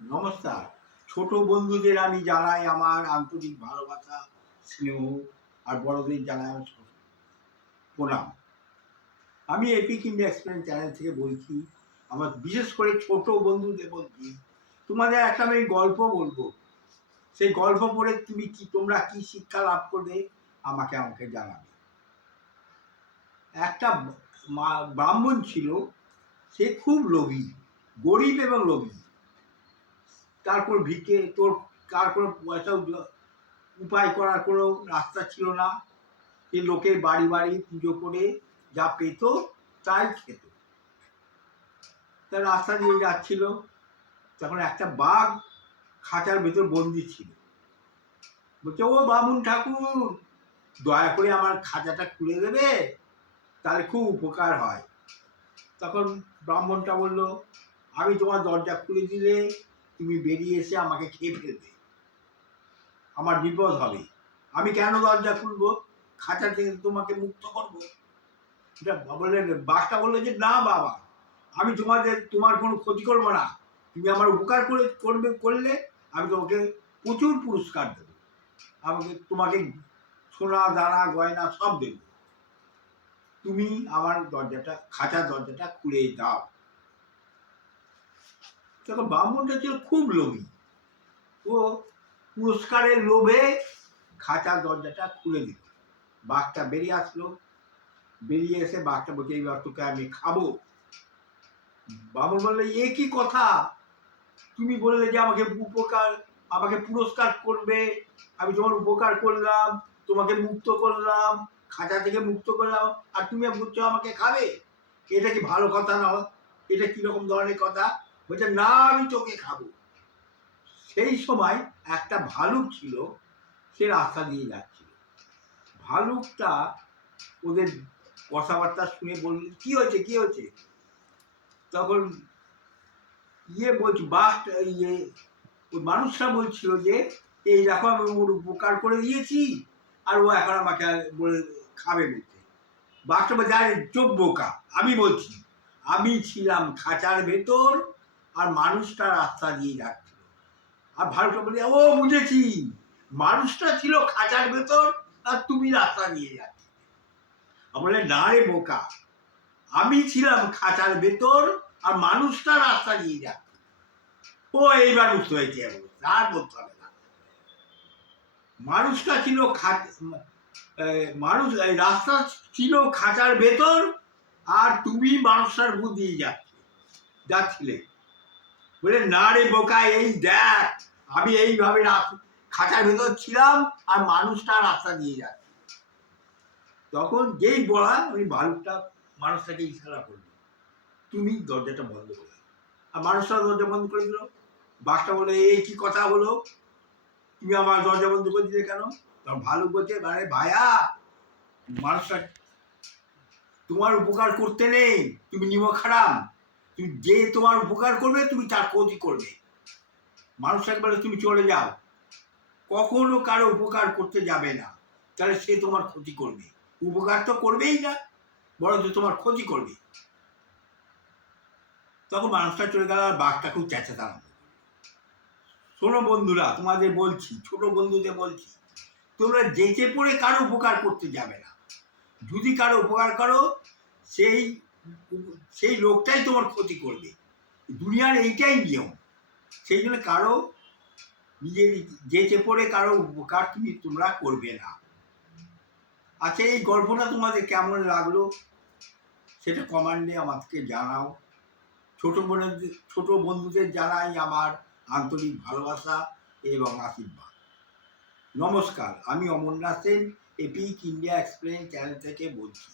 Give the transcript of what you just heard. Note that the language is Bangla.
নমস্কার। ছোট বন্ধুদের আমি জানাই আমার আন্তরিক ভালোবাসা, স্নেহ আর বড়দের জানাই আমার প্রণাম। আমি এপিক ইন্ডিয়া এক্সপ্লেন চ্যানেল থেকে বলছি। আমার বিশেষ করে ছোট বন্ধুদের বলছি, তোমাদের একটা আমি গল্প বলবো। সেই গল্প পড়ে তোমরা কি শিক্ষা লাভ করবে আমাকে জানাবে। একটা ব্রাহ্মণ ছিল, সে খুব লোভী, গরিব এবং লোভী। তারপর তার কোনো পয়সা উপায় করার কোনো রাস্তা ছিল না। সে লোকের বাড়ি বাড়ি পুজো করে যা পেত তাই খেত। তার রাস্তা দিয়ে যাচ্ছিল, তখন একটা বাঘ খাঁচার ভেতর বন্দি ছিল। বলছে, ও বামুন ঠাকুর, দয়া করে আমার খাঁচাটা খুলে দেবে, তাহলে খুব উপকার হয়। তখন ব্রাহ্মণটা বলল, আমি তোমার দরজা খুলে দিলে তুমি বেরিয়ে এসে আমাকে খেয়ে ফেলবে, আমার বিপদ হবে। আমি কেন দরজা খুলবো, খাঁচা থেকে তোমাকে মুক্ত করবো। বাঘটা বললো যে, না বাবা, আমি তোমার কোনো ক্ষতি করবো না, তুমি আমার উপকার করলে আমি তোমাকে প্রচুর পুরস্কার দেবো, তোমাকে সোনা দানা গয়না সব দেবো, তুমি আমার খাঁচার দরজাটা খুলে দাও। তখন ব্রাহ্মণটা ছিল খুব লোভী, ও পুরস্কারের লোভে খাঁচার দরজাটা খুলে দিল। বাঘটা বেরিয়ে আসলো, বেরিয়ে এসে বাঘটা বলছে, এইবার তোকে আমি খাবো। বাবুল বললে, এ কি কথা, তুমি বললে যে আমাকে পুরস্কার করবে, আমি তোমার উপকার করলাম, তোমাকে মুক্ত করলাম, খাঁচা থেকে মুক্ত করলাম, আর তুমি বলছো আমাকে খাবে? এটা কি ভালো কথা নয়? এটা কিরকম ধরনের কথা? বলছে, না, আমি তোকে খাবো। সেই সময় একটা ভালুক ছিল, সে রাস্তা দিয়ে যাচ্ছিল। ভালুকটা ওদের কথাবার্তা শুনে বলল, কি হয়েছে কি হয়েছে? তখন মানুষরা বলছিল যে, এই দেখো আমি ওর উপকার করে দিয়েছি, আর ও এখন আমাকে বলে খাবে বলতে। বাঘটা বলছে, আরে চোখ বোকা, আমি বলছি আমি ছিলাম খাঁচার ভেতর, আর মানুষটা রাস্তা দিয়ে যাচ্ছিল। আর ভালুকটা বলে, ও বুঝেছি, মানুষটা ছিল খাঁচার ভেতর আর তুমি রাস্তা দিয়ে যাচ্ছ। বলে, না রে বোকা, আমি ছিলাম খাঁচার ভেতর আর মানুষটা রাস্তা দিয়ে যাচ্ছে। ও এইবার বুঝতে হয়েছে, আর বলতে হবে না। মানুষটা ছিল রাস্তা ছিল খাঁচার ভেতর, আর তুমি মানুষটার উপর দিয়ে যাচ্ছিলে। বলে, না রে বোকা, এই দেখ, আমি এইভাবে খাঁচার ভেতর ছিলাম আর মানুষটা রাস্তা দিয়ে যাচ্ছে। তখন যেই বলা, ওই ভালুকটা মানুষটাকে ইশারা করলো, তুমি দরজাটা বন্ধ করে। আর মানুষটা দরজা বন্ধ করে দিল। বাঘটা বলে, এই কি কথা হলো, তুমি আমার দরজা বন্ধ করে দিলে কেন? তখন ভালুক বলছে, আরে ভাইয়া, মানুষটা তোমার উপকার করতে নেই, তুমি নিমক হারাম, তুমি যে তোমার উপকার করবে তুমি তার ক্ষতি করবে। মানুষটাকে বলে, তুমি চলে যাও, কখনো কারো উপকার করতে যাবে না, তাহলে সে তোমার ক্ষতি করবে। উপকার তো করবেই না, বরঞ্চ তোমার ক্ষতি করবে। তখন মানুষটা চলে গেল, আর বাঘটা খুব চেঁচাতে আরম্ভ। শোনো বন্ধুরা, তোমাদের বলছি, ছোট বন্ধুদের বলছি, তোমরা যেচে পড়ে কারো উপকার করতে যাবে না। যদি কারো উপকার করো, সেই লোকটাই তোমার ক্ষতি করবে। দুনিয়ার এইটাই নিয়ম। সেই জন্য কারো যেচে পড়ে কারো উপকার তোমরা করবে না। আচ্ছা, এই গল্পটা তোমাদের কেমন লাগলো সেটা কমেন্টে আমাকে জানাও। ছোট বন্ধুদের জানাই আমার আন্তরিক ভালোবাসা এবং আশীর্বাদ। নমস্কার, আমি Amarnath Sen, epic India explain channel থেকে বলছি।